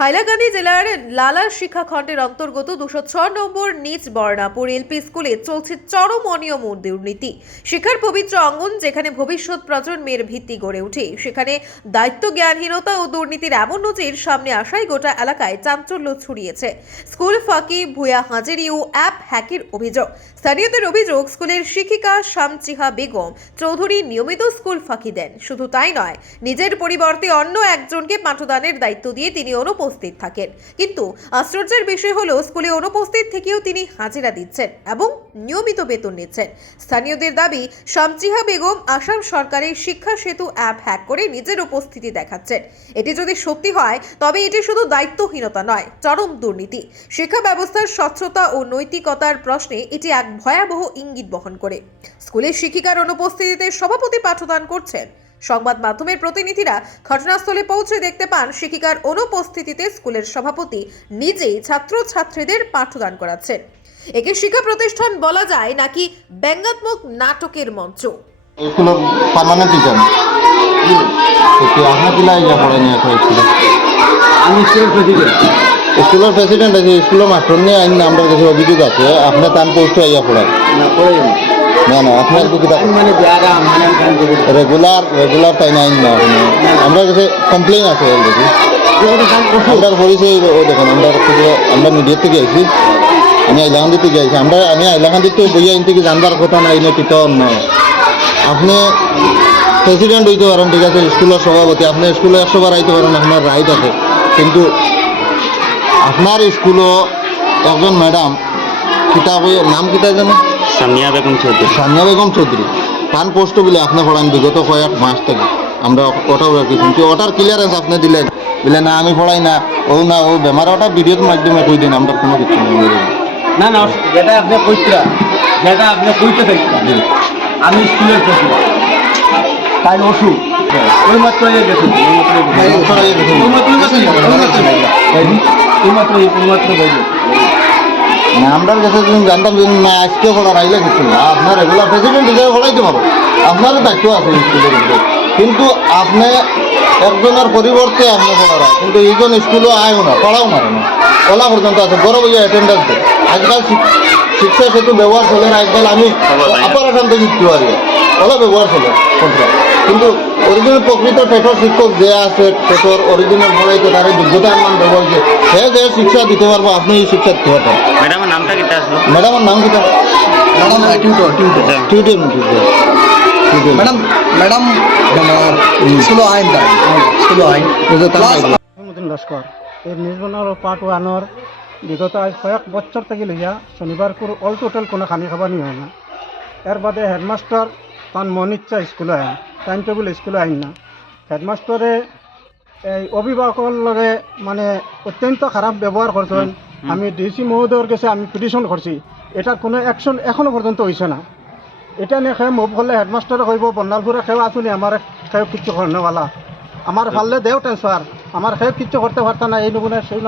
হাইলাকান্দি জেলার লালা শিক্ষাখণ্ডের অন্তর্গত দুশো ছ নম্বর নিচ বর্ণাপুর এলপি স্কুলে চলছে চরম অনিয়ম ও দুর্নীতি। শিক্ষার পবিত্র অঙ্গন যেখানে ভবিষ্যৎ প্রজন্মের ভিত্তি গড়ে ওঠে, সেখানে দায়িত্ব জ্ঞানহীনতা ও দুর্নীতির এমন নজির সামনে আসায় গোটা এলাকায় চাঞ্চল্য ছড়িয়েছে। স্কুল ফাঁকি, ভুয়া হাজিরি ও অ্যাপ হ্যাকের অভিযোগ। স্থানীয়দের অভিযোগ, স্কুলের শিক্ষিকা শামচিহা বেগম চৌধুরী নিয়মিত স্কুল ফাঁকি দেন। শুধু তাই নয়, নিজের পরিবর্তে অন্য একজনকে পাঠদানের দায়িত্ব দিয়ে তিনি অনুপস্থিত থাকেন। কিন্তু আশ্চর্যের বিষয় হলো, স্কুলে অনুপস্থিত থেকেও তিনি হাজিরা দিচ্ছেন এবং নিয়মিত বেতন নিচ্ছেন। স্থানীয়দের দাবি শামচিহা বেগম আসাম সরকারের শিক্ষা সেতু অ্যাপ হ্যাক করে নিজের উপস্থিতি দেখাচ্ছেন। এটি যদি সত্যি হয়, তবে এটি শুধু দায়িত্বহীনতা নয়, চরম দুর্নীতি। শিক্ষা ব্যবস্থার স্বচ্ছতা ও নৈতিকতার প্রশ্নে এটি এক ভয়াবহ ইঙ্গিত বহন করে। স্কুলের শিক্ষিকার অনুপস্থিতিতে সভাপতি পাঠদান করছেন। সংবাদ মাধ্যমের প্রতিনিধিরা ঘটনাস্থলে পৌঁছে দেখতে পান শিক্ষিকার অনুপস্থিতিতে স্কুলের সভাপতি নিজেই ছাত্রছাত্রীদের পাঠদান করাচ্ছেন। একে শিক্ষা প্রতিষ্ঠান বলা যায় নাকি ব্যঙ্গাত্মক নাটকের মঞ্চ? স্কুলের পার্মানেন্ট টিচার আপনার কিলা ইয়া পড়াই নিয়ে আসা আমি স্কুলের প্রেসিডেন্ট স্কুলের প্রেসিডেন্ট আছে স্কুলের মাস্টার নিয়ে আইন আমার কাছে অভিযোগ আছে আপনার তান পোস্টে আইয়া পড়ায়। না পড়ে না না আপনার কি রেগুলার রেগুলার তাই না আইন না। আপনি আমার কাছে কমপ্লেন আছে অলরেডি আমরা পরিচয় ও দেখুন আমরা থেকে আমরা মিডিয়ার থেকে আইছি। আমি থেকে আইছি। আমরা আমি আইলাকান্দি তো বইয়া আইন থেকে জানবার কথা নাই না নয় আপনি প্রেসিডেন্ট হইতে পারেন ঠিক আছে স্কুলের সভাপতি আপনি স্কুলে একশো বার আইতে পারেন আপনার রাইট আছে। কিন্তু আপনার স্কুলও একজন ম্যাডাম কিতা কই- নাম কিতা জানে? সামিয়া বেগম চৌধুরী। সামিয়া বেগম চৌধুরী। পান পোস্ট বলে আপনি পড়ান বিগত কয়েক মাস থেকে। আমরা ওটাও কি শুনছি। ওটার ক্লিয়ারেন্স আপনি দিলেন। বলে না আমি পড়াই না। ও না ও বেমার। ওটা ভিডিওর মাধ্যমে কই দিন? আমরা কোনো কিছু না না যেটা আপনি কইতরা যেটা আপনি কইতে চাইছেন আমি স্কুলের প্রেসিডেন্ট তাই অসুখ। ওই মাত্র ইয়ে গেছে। ওই মাত্র গেছে। ওই মাত্র গেছে। ওই মাত্র গেছে। ওই মাত্র ইয়ে- ওই মাত্র বাইরে। না আমরা কাছে যদি জানতাম যে না আজকে পড়ার আইলে কিছু না আপনার রেগুলার প্রেসিডেন্ট হিসেবে পড়াইতে পারো আপনারও দায়িত্ব আছে স্কুলের উপরে। কিন্তু আপনি একজনের পরিবর্তে আপনি পড়ারা কিন্তু এইজন স্কুলও আয়ও না পড়াও না কেন? ওলা পর্যন্ত আছে বড় বইয়া অ্যাটেন্ডেন্স দেয়। আজকাল শিক- শিক্ষা সেতু ব্যবহার চলে না আজকাল আমি আপার আসাম থেকে শিখতে পারি। ওলা ব্যবহার চলে কোনটা কিন্তু অরিজিনাল প্রকৃত টেটর শিক্ষক যে আছে টেটর অরিজিনাল পড়াইতে তার যোগ্যতার মান ব্যবহার যে সে যে শিক্ষা দিতে পারব আপনি এই শিক্ষা দিতে পারবেন ম্যাডামের নামটা কিটা আসলো ম্যাডামের নাম কিটা ম্যাডাম টিউটর টিউটর টিউটির টিউটির ম্যাডাম ম্যাডাম স্কুল আইন তাই স্কুল আইন। লস্কর এই নির্মাণের পার্ট ওয়ানের বিগত আজ কয়েক বছর থেকে লইয়া শনিবার করে অল টোটাল কোনো খানি খাবার নিয়ে হয় না এর বাদে হেডমাস্টার তার মন ইচ্ছা স্কুলে আইন টাইম টেবিল স্কুলে আইন না। হেডমাস্টারে এই অভিভাবকের লগে মানে অত্যন্ত খারাপ ব্যবহার করছেন আমি ডিসি মহোদয়ের কাছে আমি পিটিশন করছি এটার কোনো অ্যাকশন এখনও পর্যন্ত হয়েছে না। এটা নিয়ে খেয়ে মুভ করলে হেডমাস্টারে কইব বন্যালপুরে খেয়ে আসুনি আমার খেয়ে কিচ্ছু করেনওয়ালা আমার ভাললে দেও ট্রান্সফার আমার খেয়ে কিচ্ছু করতে পারতাম না এই নমুনা সেই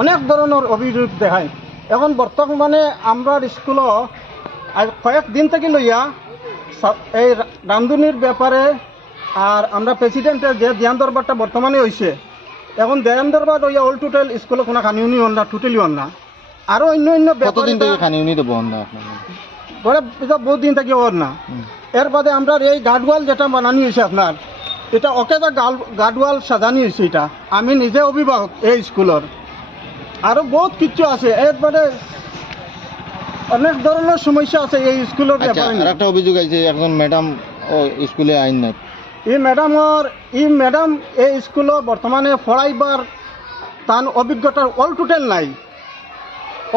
অনেক ধরনের অভিযোগ দেখায়। এখন বর্তমানে আমরা স্কুলও আজ কয়েক দিন থেকে লইয়া এই রা- রামধুনির ব্যাপারে আর আমরা প্রেসিডেন্টের যে ধ্যান দরবারটা বর্তমানে হয়েছে এখন ধ্যান দরবার লইয়া অল টোটাল স্কুলে কোনো খানিউনি হন না টোটালি হন না। আরও অন্য অন্য কতদিন থেকে তো বন্ধ বহুত দিন থেকে ওর না। এর বাদে আমরা এই গার্ডওয়াল যেটা বানানি হয়েছে আপনার এটা ওকে যে গার্ডওয়াল সাজানি হয়েছে এটা। আমি নিজে অভিভাবক এই স্কুলের। আরও বহুত কিছু আছে। এর বাদে অনেক ধরনের সমস্যা আছে এই স্কুলের আচ্ছা ব্যাপারে। একটা অভিযোগ আছে একজন ম্যাডাম ও স্কুলে আইন নাই। এই ম্যাডামর এই ম্যাডাম এই স্কুলে বর্তমানে পড়াইবার তার অভিজ্ঞতা অল টোটাল নাই।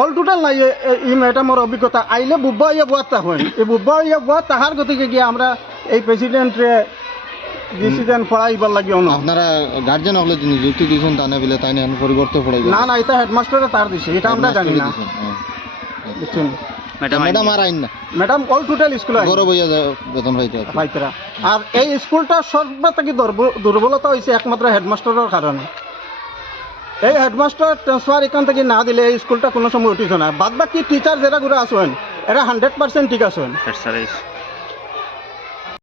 অল টোটাল নাই এই ম্যাডামর অভিজ্ঞতা। আইলে বুব্বা ইয়ে বুয়াত হয় এই বুব্বা ইয়ে বুয়াত তাহার গতিকে গিয়ে আমরা এই প্রেসিডেন্টে ডিসিশন পড়াইবার লাগি অন আপনারা গার্জেন হলে যিনি যুক্তি দিয়েছেন তা না বলে তাই না পরিবর্তে না না এটা হেডমাস্টারে তার দিছে এটা আমরা জানি না। বুঝছেন ম্যাডাম আর আইন না। ম্যাডাম অল টোটাল স্কুলে গৌরব হইয়া বেতন পাইতে আছে। আর এই স্কুলটা সর্ব থেকে দুর্বল- দুর্বলতা হয়েছে একমাত্র হেডমাস্টারের কারণে এই হেডমাস্টার ট্রান্সফার এখান থেকে না দিলে এই স্কুলটা কোনো সময় উঠিত না। বাদ বাকি টিচার যেটা ঘুরে আসেন এরা হান্ড্রেড পার্সেন্ট ঠিক আছেন স্যার